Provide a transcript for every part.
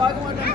பார்க்க மாட்டேன்.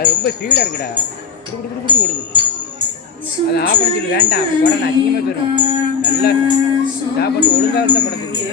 அது ரொம்ப ஸ்பீடாக இருக்குடா, குடு குடு குடு ஓடுது. அதை ஆஃப் பண்ணி வேண்டாம், அப்படி போட நான் அதிகமாக போயிடும். நல்லா சாப்பிட்டு ஓடு. ஒழுங்காக படத்துக்கு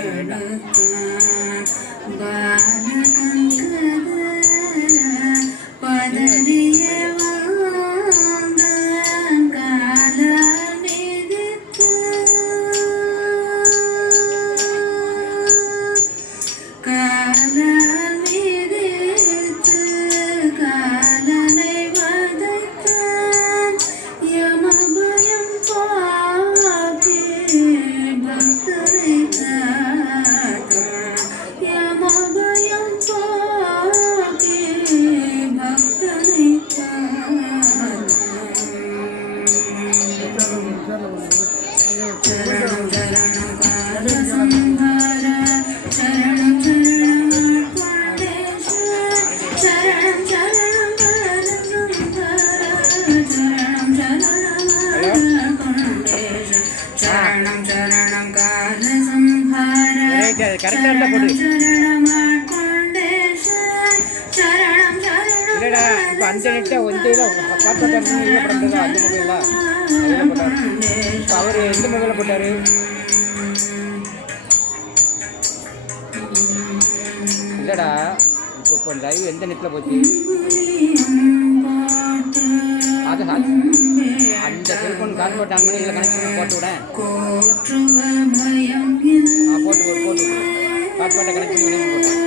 கரெக்டாக இருந்தால் போட்டு இல்லைடா இப்போ அந்த நெட்டை ஒன்றையில் காப்பாற்ற பண்ணுறதா அந்த மொபைலில் அதில் போட்டார். இப்போ அவர் எந்த மொபைலில் போட்டார்? இல்லைடா இப்போ லைவ் எந்த நெட்டில் போச்சு? அது அந்த செல்ஃபோன் கார்போர்ட் ஆன் பண்ணி இதில் கனெக்ட் பண்ணி போட்டு விட போட்டு கார்போர்ட்டை கனெக்ட் பண்ணி போட்டேன்.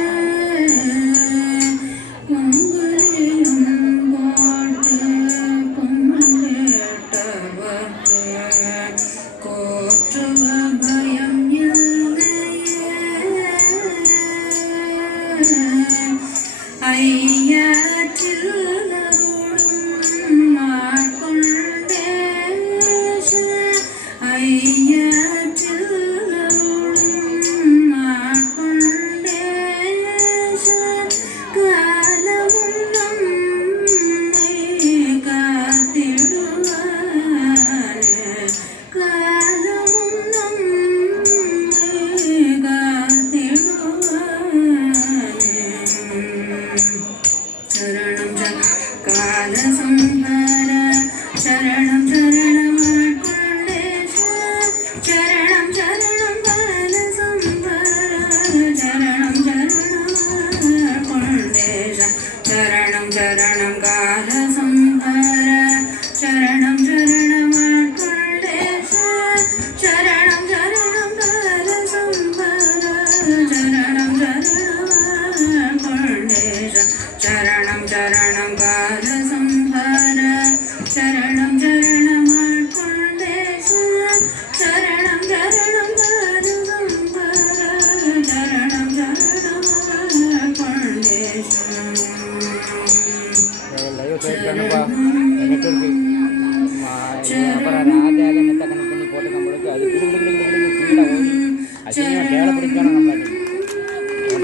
அப்புறம் ராஜாத நெட்டை கனெக்ட் பண்ணி போட்டு நம்மளுக்கு அது ஸ்பீடாக ஓடி அசிங்கமாக டெவலப்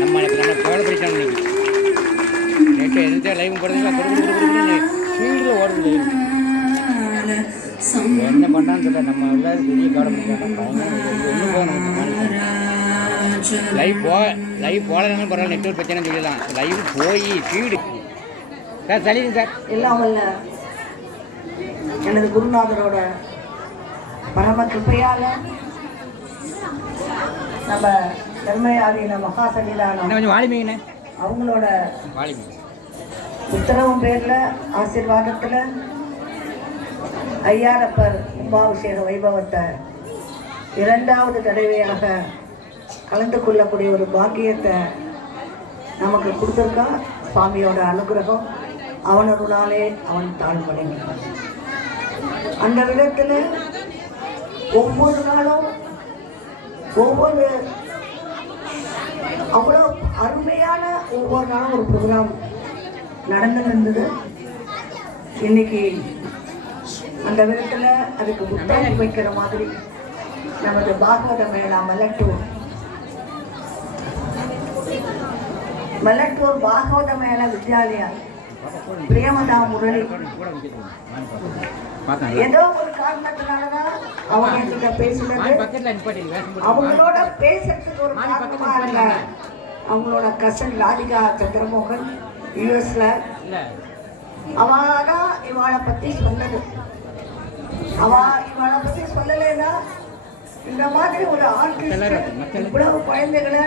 நம்ம நல்லா டெவலப் பண்ணிக்கணும். இன்னைக்கு நெட்டு எந்த லைவ் போடுறதுல ஸ்பீடில் ஓடுது. என்ன பண்ணுறான்னு சொல்ல நம்ம எல்லாரும் பெரிய டெவலப் லைவ் போகலன்னு பரவாயில்ல, நெட்வொர்க் பிரச்சனை சொல்லலாம். லைவ் போய் ஸ்பீடு சார் சரிங்க சார் எல்லாம் வல்ல எனது குருநாதரோட பரம கிருப்பையால நம்ம தர்மயாதீன மகாசன்னிதானம் கொஞ்சம் வாலிமீங்கண்ணே அவங்களோட வாலிமீங்க உத்தரவும் பேரில் ஆசீர்வாதத்தில் ஐயாரப்பர் கும்பாபிஷேக வைபவத்தை 2வது தடவையாக கலந்து கொள்ளக்கூடிய ஒரு பாக்கியத்தை நமக்கு கொடுத்துருக்கா. சுவாமியோட அனுகிரகம் அவனருளாலே அவன் தாழ்வடைங்க. அந்த விதத்தில் ஒவ்வொரு நாளும் ஒவ்வொரு அவ்வளோ அருமையான ஒவ்வொரு நாளும் ஒரு ப்ரோக்ராம் நடந்து இருந்தது. இன்னைக்கு அந்த விதத்தில் அதுக்கு புத்தகம் வைக்கிற மாதிரி நமது பாகவத மேளா மல்லட்டூர் பாகவத மேள வித்யாலயா பிரியமதா முரளி ஏதோ ஒரு காரணத்தினாலதான் அவங்க என்கிட்ட பேசுறது, அவங்களோட பேசுறதுக்கு ஒரு காரணமா இல்ல. அவங்களோட கசன் ராதிகா சந்திரமோகன் யூஎஸ்ல அவதான் இவாளை பத்தி சொன்னது. இவாளை பத்தி சொல்லலைன்னா இந்த மாதிரி ஒரு ஆர்டிஸ்ட் இவ்வளவு குழந்தைகளை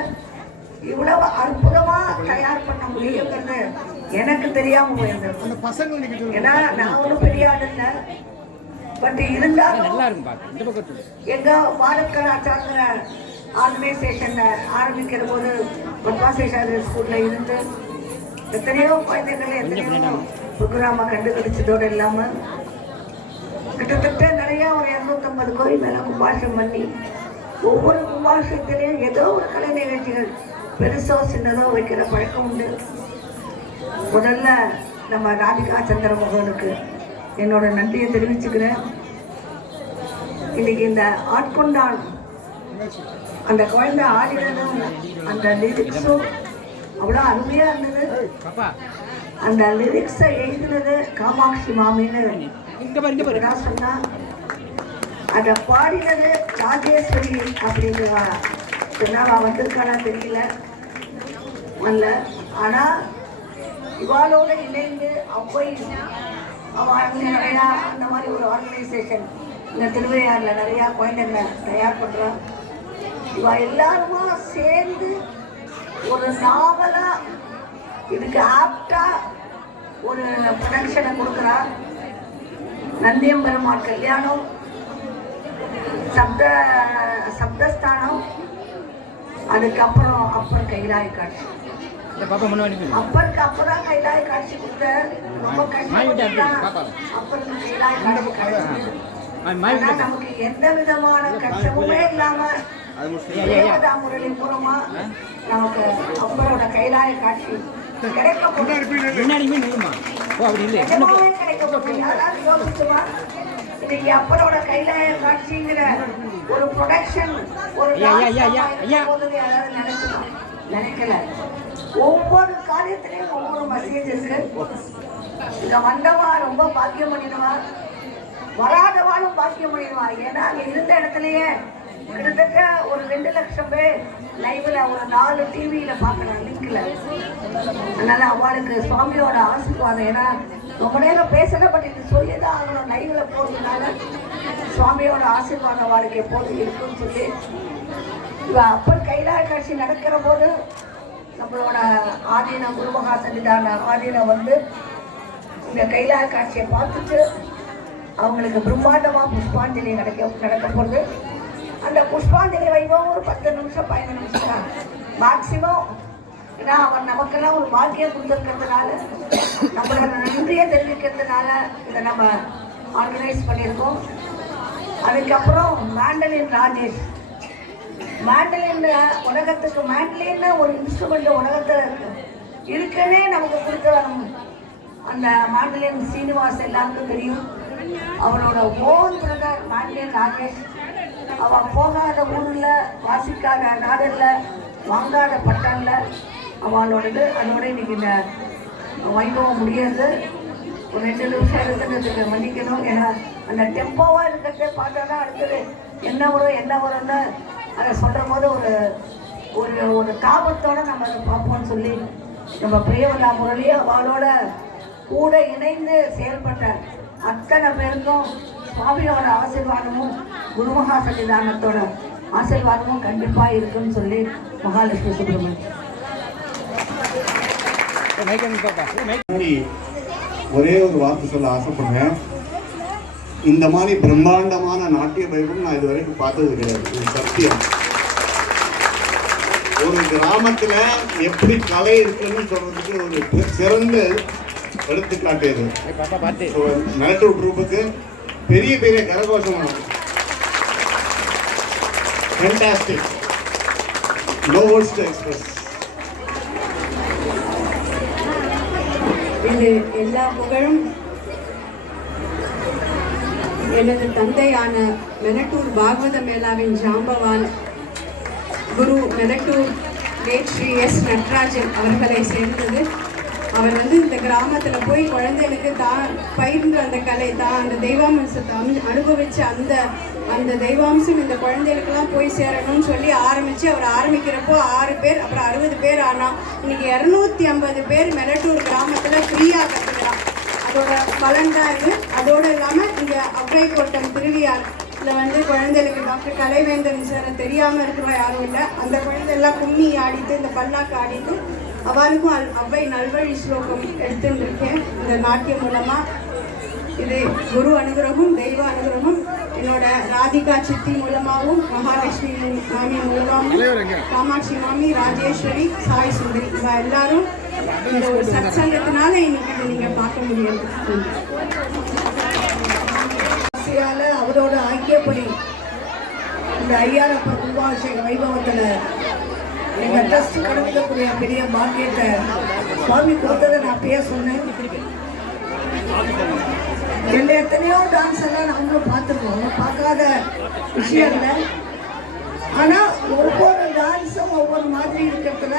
இவ்வளவு அற்புதமா தயார் பண்ண முடியுங்கிறது எனக்கு தெரியாம போயிருந்தது. ஏன்னா நான் ஒரு பெரிய ஆள் இல்லை, பட் இருந்தாலும் எங்க பாரத் கலாச்சார ஆர்கனைசேஷன் ஆரம்பிக்கிற போது பத்மாசேஷாதிரி ஸ்கூல்ல இருந்து எத்தனையோ குழந்தைகள் எத்தனையோ ப்ரோக்ராம கண்டுபிடிச்சதோடு இல்லாம கிட்டத்தட்ட நிறைய ஒரு 250 கோயில் மேல கும்பாஷம் பண்ணி ஒவ்வொரு கும்பாஷத்திலையும் ஏதோ ஒரு கலை நிகழ்ச்சிகள் பெருசோ சின்னதோ வைக்கிற பழக்கம் உண்டு. முதல்ல நம்ம ராதிகா சந்திரமோகனுக்கு என்னோட நன்றியை தெரிவிச்சுக்கிறேன். இன்னைக்கு இந்த ஆட்கொண்டான் அந்த குழந்தை ஆடினதும் அந்த லிரிக்ஸும் அவ்வளோ அருமையா இருந்தது. அந்த லிரிக்ஸை எழுதினது காமாட்சி மாமின்னு சொன்னா, அதை பாடினது ராஜேஸ்வரி அப்படிங்கிற சொன்னாவா வந்திருக்கானா தெரியல அல்ல. ஆனா இவாளோட இணைந்து அவ்வை அவங்க நிறையா அந்த மாதிரி ஒரு ஆர்கனைசேஷன் இந்த திருவையாறுல நிறையா குழந்தைங்களை தயார் பண்றான். இவ எல்லாருமா சேர்ந்து ஒரு நாவலா இதுக்கு ஆப்டா ஒரு ப்ரொடக்ஷனை கொடுக்குறா. நந்தியம்பெருமாள் கல்யாணம், சப்தஸ்தானம், அதுக்கப்புறம் அப்பர் கைலாய காட்சி. அப்பருக்கு அப்புறம் கைலாய காட்சி கொடுத்த ரொம்ப கஷ்டம். அப்பருக்கு கைலாய காட்சி கிடைச்சது. நமக்கு எந்த விதமான கஷ்டமுமே இல்லாம தேவதா முரளி மூலமா நமக்கு அப்பரோட கைலாய காட்சி கிடைக்க யோசிச்சுமா. இன்னைக்கு அப்பரோட கைலாய காட்சிங்கிற ஒரு ப்ரொடக்ஷன் ஒரு நினைச்சுமா நினைக்கல. ஒவ்வொரு காரியத்திலையும் ஒவ்வொரு மெசேஜ் இருக்கு. இங்க வந்தவா ரொம்ப பாக்கியம் பண்ணிடுவா, வராதவாலும் பாக்கியம் பண்ணிடுவா. ஏன்னா அங்க இருந்த இடத்துலயே கிட்டத்தட்ட ஒரு 2 லட்சம் பேர் லைவ்ல ஒரு 4 டிவியில பாக்கலாம் லிங்க்ல. அதனால அவளுக்கு சுவாமியோட ஆசீர்வாதம். ஏன்னா ரொம்ப நேரம் பேசல, பட் இது சொல்லிதான் ஆகணும். லைவ்ல போறதுனால சுவாமியோட ஆசீர்வாதம் அவளுக்கு எப்போதும் இருக்குன்னு சொல்லி இவ அப்பர் கைலாய காட்சி நடக்கிற போது நம்மளோட ஆதீன குருமகா சன்னிதான ஆதீனம் வந்து இந்த கைலாய காட்சியை பார்த்துட்டு அவங்களுக்கு பிரம்மாண்டமா புஷ்பாஞ்சலி நடக்க போகுது. அந்த புஷ்பாஞ்சலி வைபவம் ஒரு 10 நிமிஷம் 15 நிமிஷம் தான் மேக்சிமம். ஏன்னா அவர் நமக்கெல்லாம் ஒரு பாக்கியம் கொடுத்துருக்கிறதுனால, நம்மளோட நன்றியை தெரிவிக்கிறதுனால இதை நம்ம ஆர்கனைஸ் பண்ணியிருக்கோம். அதுக்கப்புறம் மேண்டலின் ராஜேஷ், மேண்டலின் உலகத்துக்கு மேண்டலின்னு ஒரு இன்ஸ்ட்ருமெண்ட் உலகத்தில் இருக்குன்னே நமக்கு கொடுத்த அந்த மேண்டலின் சீனிவாஸ் எல்லாருக்கும் தெரியும். அவரோட ஓன் பிரதர் மேண்டலின் ராஜேஷ். அவள் போகாத ஊரில், வாசிக்காத நாடரில், வாங்காத பட்டன்ல அவளோடது. அதோட இன்னைக்கு இந்த வைபவம் முடியாது. ஒரு 2 நிமிஷம் இருக்கிறதுக்கு மன்னிக்கணும். ஏன்னா அந்த டெம்போவாக இருக்கிறத பார்த்தா தான் அடுத்தது என்ன வரும்னு அதை சொல்கிற போது ஒரு ஒரு ஒரு தாபத்தோடு நம்ம அதை பார்ப்போம்னு சொல்லி நம்ம பிரியவல்லா முரளி அவளோட கூட இணைந்து செயல்பட்ட அத்தனை பேருக்கும் சுவாமியோட ஆசீர்வாதமும் குருமகா சன்னிதானத்தோட ஆசீர்வாதமும் கண்டிப்பாக இருக்குன்னு சொல்லி மகாலட்சுமி சுப்பிரமணியம். ஒரே ஒரு வார்த்தை சொல்ல ஆசைப்படுறேன். இந்த மாதிரி பிரம்மாண்டமான நாட்டிய வைபவம் நான் இது வரைக்கும் பார்த்தது கிடையாது. இது சத்தியம். ஒரு கிராமத்துல எப்படி கலை இருக்குன்னு சொல்றதுக்கு ஒரு சிறந்த எடுத்துக்காட்டு இது. மெலட்டூர் ட்ரூப்புக்கு பெரிய பெரிய கரகோஷம். Fantastic. No words to express. இது எல்லா புகழும் எனது தந்தையான மெலட்டூர் பாகவத மேளாவின் ஜாம்பவான் குரு மெலட்டூர் லேட் ஸ்ரீ எஸ் நடராஜன் அவர்களை சேர்ந்தது. அவர் இந்த கிராமத்தில் போய் குழந்தைகளுக்கு தான் பயிர்ந்து அந்த கலை தான் அந்த தெய்வாம்சத்தை அனுபவித்து அந்த தெய்வாம்சம் இந்த குழந்தைகளுக்கெல்லாம் போய் சேரணும்னு சொல்லி அவர் ஆரம்பிக்கிறப்போ 6 பேர், அப்புறம் 60 பேர் ஆனால் இன்னைக்கு 250 பேர் மெலட்டூர் கிராமத்தில் ஃப்ரீயாக கற்றுக்கிறான். அதோட பலன் தான் இது. அதோடு இல்லாமல் இங்கே அவ்வை கோட்டம் திருவியார் இதில் வந்து குழந்தைகளுக்கு டாக்டர் கலைவேந்தன் சார் தெரியாமல் இருக்கிற யாரும் இல்லை. அந்த குழந்தை எல்லாம் கும்மி ஆடிட்டு இந்த பல்லாக்கு ஆடிட்டு அவருக்கும் அவ்வை நல்வழி ஸ்லோகம் எடுத்துருக்கேன் இந்த நாட்டியம் மூலமாக. இது குரு அனுகிரகம், தெய்வ அனுகிரகம். என்னோட ராதிகா சித்தி மூலமாகவும், மகாலட்சுமி மாமி மூலமாகவும், காமாட்சி மாமி, ராஜேஸ்வரி, சாய் சுந்தரி இவ எல்லாரும் இந்த ஒரு சத்சங்கத்தினால இன்னைக்கு இதை நீங்கள் பார்க்க முடியாது. அவரோட ஐக்கியப்படி இந்த ஐயாரப்ப கும்பாபிஷேக வைபவத்தில் எங்கள் ட்ரஸ்ட் கடந்துக்கூடிய பெரிய பாக்கியத்தை சுவாமி கொடுத்ததை நான் அப்பயே சொன்னேன். என்ன எத்தனையோ டான்ஸ் எல்லாம் நாங்களும் பார்த்துருக்கோம், பார்க்காத விஷயம் இல்லை. ஆனால் ஒவ்வொரு டான்ஸும் ஒவ்வொரு மாதிரி இருக்கிறதுல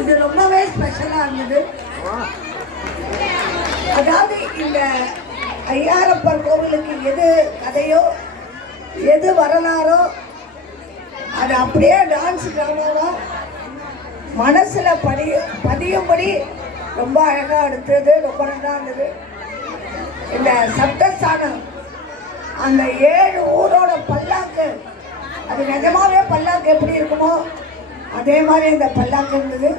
இது ரொம்பவே ஸ்பெஷலாக இருந்தது. அதாவது இந்த ஐயாரப்பர் கோவிலுக்கு எது கதையோ எது வரலாறோ அது அப்படியே டான்ஸ் ட்ராமாவா மனசில் பதியும்படி ரொம்ப அழகாக எடுத்தது, ரொம்ப நல்லா இருந்தது. இந்த சப்தஸ்தானம் அந்த 7 ஊரோட பல்லாக்கு, அது நிஜமாவே பல்லாக்கு எப்படி இருக்குமோ அதே மாதிரி இந்த பல்லாக்கு இருந்தது.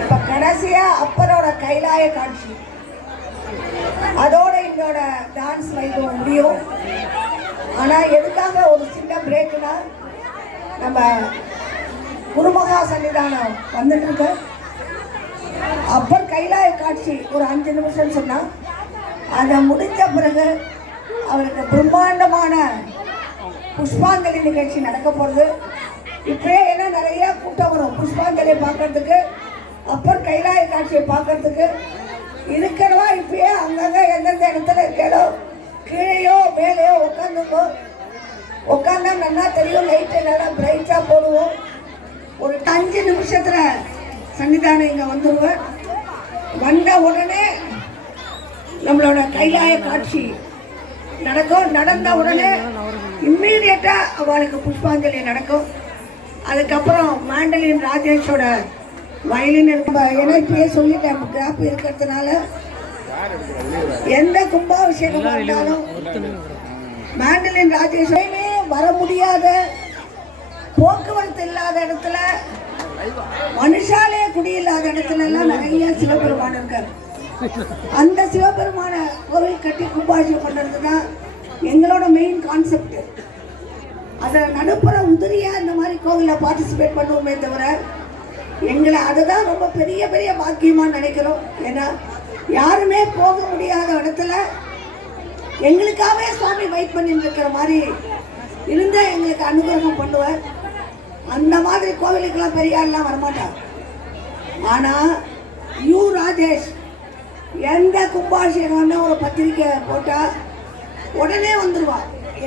இப்போ கடைசியாக அப்பரோட கைலாய காட்சி, அதோட எங்களோட டான்ஸ் வைபவம் முடியும். ஆனால் எதுக்காக ஒரு சின்ன பிரேக்குனா, நம்ம குருமகா சன்னிதானம் வந்துட்டு இருக்க அப்பர் கைலாய காட்சி ஒரு 5 நிமிஷம் சொன்னால், அதை முடிஞ்ச பிறகு அவருக்கு பிரம்மாண்டமான புஷ்பாஞ்சலி நிகழ்ச்சி நடக்க போகிறது. இப்போயே ஏன்னா நிறைய கூட்டம் வரும் புஷ்பாஞ்சலியை பார்க்கறதுக்கு, அப்பர் கைலாய காட்சியை பார்க்கறதுக்கு. இருக்கிறவா இப்பயே அங்கங்கே எந்தெந்த இடத்துல இருக்கோ கீழேயோ மேலேயோ உட்காந்துங்கோ. உட்காந்தா நல்லா தெரியும், லைட்டு நல்லா பிரைட்டாக போடுவோம். ஒரு 5 நிமிஷத்தில் சன்னிதானம் இங்கே வந்துடுவேன். வந்த உடனே நம்மளோட கைலாய காட்சி நடக்கும். நடந்த உடனே இம்மீடியட்டாக அவளுக்கு புஷ்பாஞ்சலி நடக்கும். அதுக்கப்புறம் மாண்டலின் ராஜேஷோட வயலின் இருக்கும். ஏன்னா இப்பயே சொல்லிட்டேன், கிராப் இருக்கிறதுனால எந்த கும்பாபிஷேகம் இருந்தாலும் மாண்டலின் ராஜேஷ் வர முடியாத, போக்குவரத்து இல்லாத இடத்துல, மனுஷாலே குடியில்லாத இடத்துல எல்லாம் நிறைய சிவபெருமான் இருக்கார். அந்த சிவபெருமான கோவில் கட்டி கும்பாபிஷேகம் பண்ணுறது தான் எங்களோட மெயின் கான்செப்ட். அதில் நடுப்புற உதிரியா இந்த மாதிரி கோவிலில் பார்ட்டிசிபேட் பண்ணுவோமே தவிர எங்களை அதுதான் ரொம்ப பெரிய பெரிய பாக்கியமாக நினைக்கிறோம். ஏன்னா யாருமே போக முடியாத இடத்துல எங்களுக்காகவே சுவாமி வெயிட் பண்ணிட்டு இருக்கிற மாதிரி இருந்தால் எங்களுக்கு அனுகிரகம் பண்ணுவார். அந்த மாதிரி கோவிலுக்கெல்லாம் பெரிய ஆள்லாம் வரமாட்டார். ஆனால் யூ ராஜேஷ் எந்த கும்பாபிஷேகம்னா ஒரு பத்திரிக்கை போட்டால் உடனே வந்துடுவா.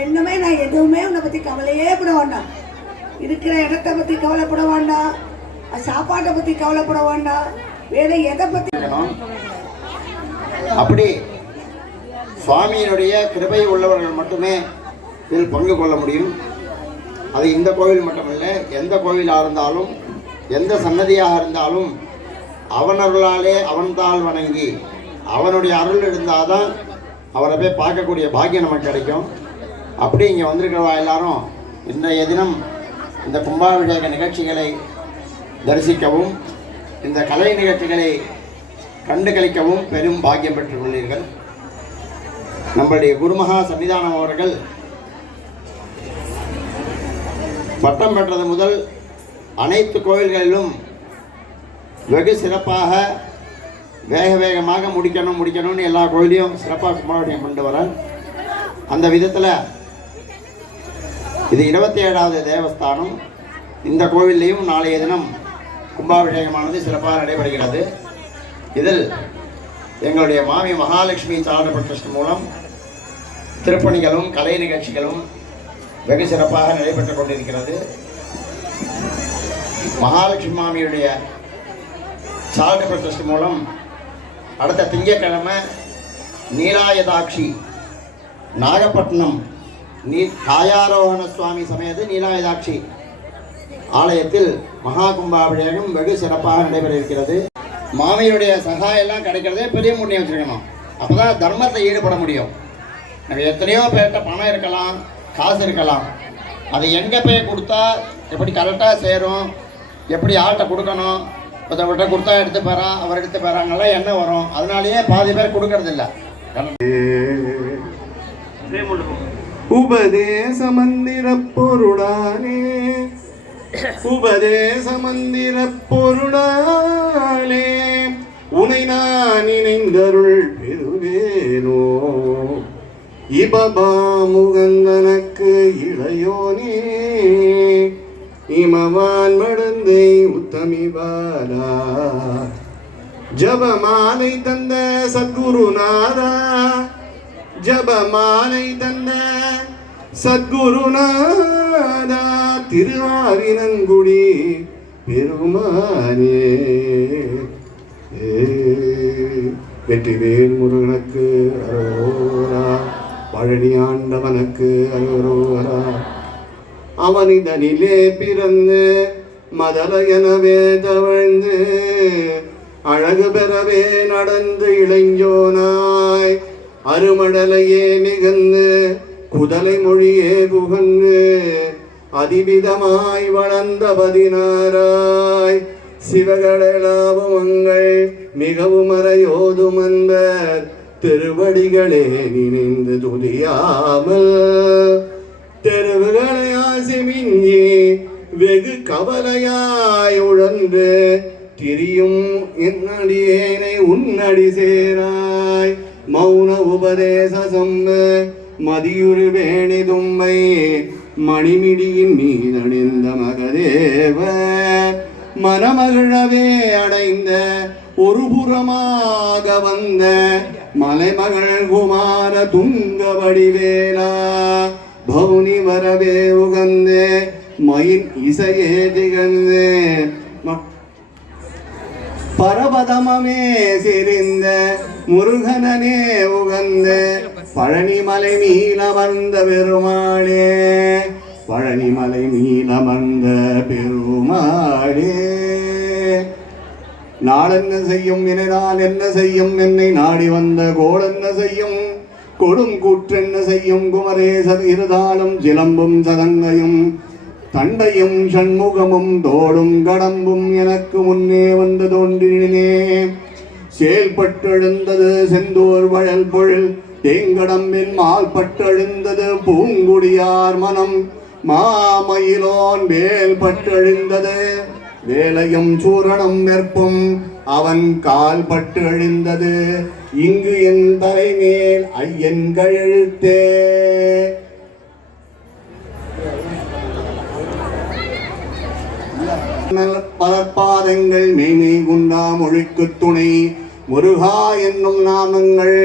என்னமே நான் எதுவுமே உன்னை பற்றி கவலையே பட வேண்டாம், இருக்கிற இடத்த பற்றி கவலைப்பட வேண்டாம், சாப்பாட்டை பற்றி கவலைப்பட வேண்டாம், வேற எதை பற்றி. அப்படி சுவாமியினுடைய கிருபை உள்ளவர்கள் மட்டுமே இதில் பங்கு கொள்ள முடியும். அது இந்த கோவில் மட்டுமல்ல, எந்த கோவிலாக இருந்தாலும், எந்த சன்னதியாக இருந்தாலும் அவனருளாலே அவன்தாள் வணங்கி அவனுடைய அருள் இருந்தால் தான் அவரை போய் பார்க்கக்கூடிய பாக்கியம் நமக்கு கிடைக்கும். அப்படி இங்கே வந்திருக்கிறவா எல்லாரும் இன்றைய தினம் இந்த கும்பாபிஷேக நிகழ்ச்சிகளை தரிசிக்கவும், இந்த கலை நிகழ்ச்சிகளை கண்டு கழிக்கவும் பெரும் பாக்கியம் பெற்றுள்ளீர்கள். நம்முடைய குருமகா சன்னிதானம் அவர்கள் பட்டம் பெற்றது முதல் அனைத்து கோவில்களிலும் வெகு சிறப்பாக வேகமாக முடிக்கணும்னு எல்லா கோயிலையும் சிறப்பாக கும்பாபிஷேகம் கொண்டு வர, அந்த விதத்தில் இது 27வது தேவஸ்தானம். இந்த கோவில்லையும் நாளைய தினம் கும்பாபிஷேகமானது சிறப்பாக நடைபெறுகிறது. இதில் எங்களுடைய மாமி மகாலட்சுமி சாரிட்டபிள் ட்ரஸ்ட் மூலம் திருப்பணிகளும் கலை நிகழ்ச்சிகளும் வெகு சிறப்பாக நடைபெற்றுக் கொண்டிருக்கிறது. மகாலட்சுமி மாமியுடைய சாரிட்டபிள் ட்ரஸ்ட் மூலம் அடுத்த திங்கட்கிழமை நீலாயதாட்சி நாகப்பட்டினம் காயாரோகண சுவாமி சமேத நீலாயதாட்சி ஆலயத்தில் மகா கும்பாபிஷேகம் வெகு சிறப்பாக நடைபெற இருக்கிறது. மாமியுடைய சகாயெல்லாம் கிடைக்கிறதே பெரிய முன்னே வச்சுருக்கணும். அப்போ தான் தர்மத்தை ஈடுபட முடியும். அங்கே எத்தனையோ பேர்கிட்ட பணம் இருக்கலாம், காசு இருக்கலாம். அதை எங்கே போய் கொடுத்தா எப்படி கரெக்டாக சேரும், எப்படி ஆள்கிட்ட கொடுக்கணும், ஒருத்தவர்கிட்ட கொடுத்தா எடுத்து போகிறான், அவர் எடுத்து போகிறாங்கலாம் என்ன வரும். அதனாலேயே பாதி பேர் கொடுக்கறதில்ல. உபதேச மந்திர பொருளானே, உபதேச மந்திர பொருளாலே உனை நான் நினைந்தருள் பெறுவேனோ. இபபா முகந்தனக்கு இளையோனே, இமவான் மடந்தை உத்தமிபாலா. ஜபமாலை தந்த சத்குருநாதா, ஜபமாலை தந்த சத்குருநாதா, திருஆவினங்குடி பெருமானே. வெற்றிவேல் முருகனுக்கு அரோரா, பழனி ஆண்டவனுக்கு அரோரா. அவனிதனிலே பிறந்து மதலையனவே தவழ்ந்து அழகு பெறவே நடந்து இளைஞனாய் அருமடலையே நிகழ்ந்து குதலை மொழியே புகழ்ந்து அதிவிதமாய் வளர்ந்த 16 சிவகளெலாவுமங்கள் மிகவும் அறையோதும் அன்பர் திருவடிகளே நினைந்து துதியாமல் தெருவுகளையால் செமிஞ்சி வெகு கவலையாய் உழன்று திரியும் என்னடியேனை உன்னடி சேராய். மௌன உபதேச சம்ப மதியுரு வேணி தும்மை மணிமிடியின் மீதணிந்த மகதேவ மனமகிழவே அடைந்த ஒரு புறமாக வந்த மலைமகள் குமார துங்க வடிவேலா. பவுனி வரவே உகந்தே மயின் இசையே திகழ்ந்தே பரபதமே சிரிந்த முருகனே உகந்த பழனிமலை நீலமர்ந்த பெருமாளே. பழனிமலை நீலமர்ந்த பெருமாளே. நாளென்ன செய்யும் என்னால் என்ன செய்யும், என்னை நாடி வந்த கோளென்ன செய்யும், கொடும் கூற்றென்ன செய்யும். குமரேசர் இருதாலும் சிலம்பும் சதங்கையும் தண்டையும் சண்முகமும் தோடும் கடம்பும் எனக்கு முன்னே வந்து தோன்றினே. செயல்பட்டெழுந்தது செந்தூர் வயல் பொழில் தேங்கடம்பின் மால் பட்டெழுந்தது பூங்குடியார் மனம் மாமயிலோன் வேல் பட்டெழுந்தது வேலையும் சூரணம் வெற்பும் அவன் கால் பட்டு அழிந்தது. இங்கு என் தலைமேல் ஐயன் கழுத்தே. பலப்பாதங்கள் மெய்மை குண்டா மொழிக்கு துணை முருகா என்னும் நாமங்கள்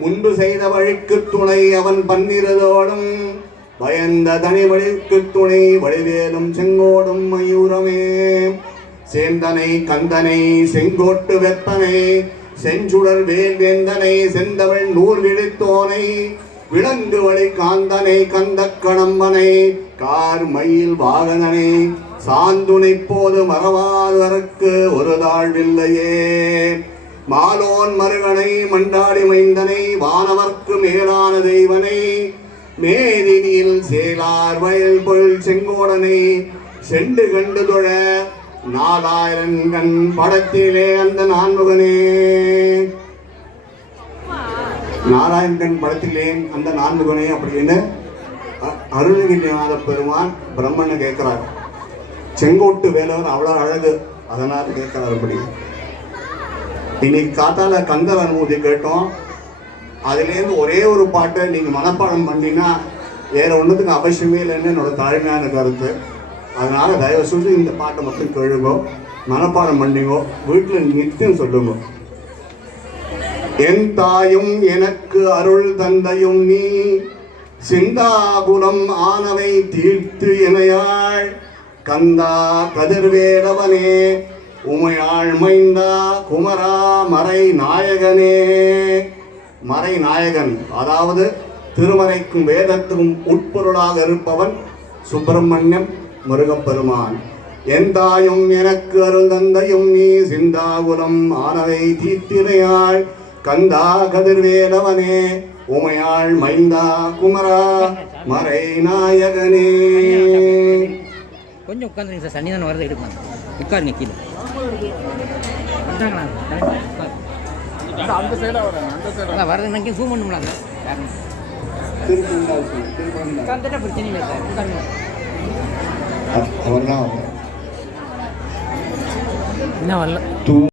முன்பு செய்த வழிக்கு துணை அவன் 12 பயந்த தனி வழிக்கு துணை வடிவேலும் செங்கோடும் மயூரமே. சேந்தனை கந்தனை செங்கோட்டு வெப்பனை செஞ்சுடர் வேல் வேந்தனை செந்தவள் நூல் விழித்தோனை விலங்கு வழி காந்தனை கந்த கடம்பனை கார் மயில் வாகனனை சாந்துனை போது மறவாதற்கு ஒரு தாழ்வில்லையே. மாலோன் மருகனை மண்டாடி மைந்தனை வானவர்க்கு மேலான தெய்வனை மேதினியில் சேலார் வயல் பொருள் செங்கோடனை செண்டு கண்டு தொழ 4000 கண் படத்திலே அந்த நான்முகனே. 4000 கண் படத்திலே அந்த நான்முகனே அப்படின்னு அருணகிரிநாத பெருமான் பிரம்மனை கேட்கிறார். செங்கோட்டு வேலவர் அவ்வளோ அழகு, அதனால் கேட்கிறார். அப்படி இன்னைக்கு காத்தால கந்தர் அனுமதி கேட்டோம். அதுலேருந்து ஒரே ஒரு பாட்டை நீங்கள் மனப்பாடம் பண்ணினா வேற ஒன்றுத்துக்கு அவசியமே இல்லைன்னு என்னோட தாழ்மையான கருத்து. அதனால தயவு செஞ்சு இந்த பாட்டை மட்டும் கேளுங்கோ, மனப்பாடம் பண்ணிங்கோ, வீட்டில் நித்தியம் சொல்லுங்க. என் தாயும் எனக்கு அருள் தந்தையும் நீ சிந்தாபுரம் ஆனவை தீர்த்து இணையாள் கந்தா கதிர்வேலவனே உமையாள் மைந்தா குமரா மறை நாயகனே. மறை நாயகன் அதாவது திருமறைக்கும் வேதத்துக்கும் உட்பொருளாக இருப்பவன் சுப்பிரமணியம் முருகப்பெருமான். என் தாயும் எனக்கு அருள் தந்தையும் நீ சிந்தாகுலம் ஆனவை தீத்திரையாள் கந்தா கதிர்வேலவனே உமையாள் மைந்தா குமரா மறை நாயகனே. கொஞ்சம் உட்காந்துருங்க சார், சன்னிதானம் வரதை எடுக்கலாம். உட்காருங்க கீழே. வந்தாங்களா? அந்த சைடாக வரேன், அந்த சைடாக அதான் வரது எனக்கு ஜூம் பண்ணும்லாங்க. உட்காந்துட்டா பிரச்சனை இல்லை சார், உட்காருங்க. அவர் தான் என்ன வரல.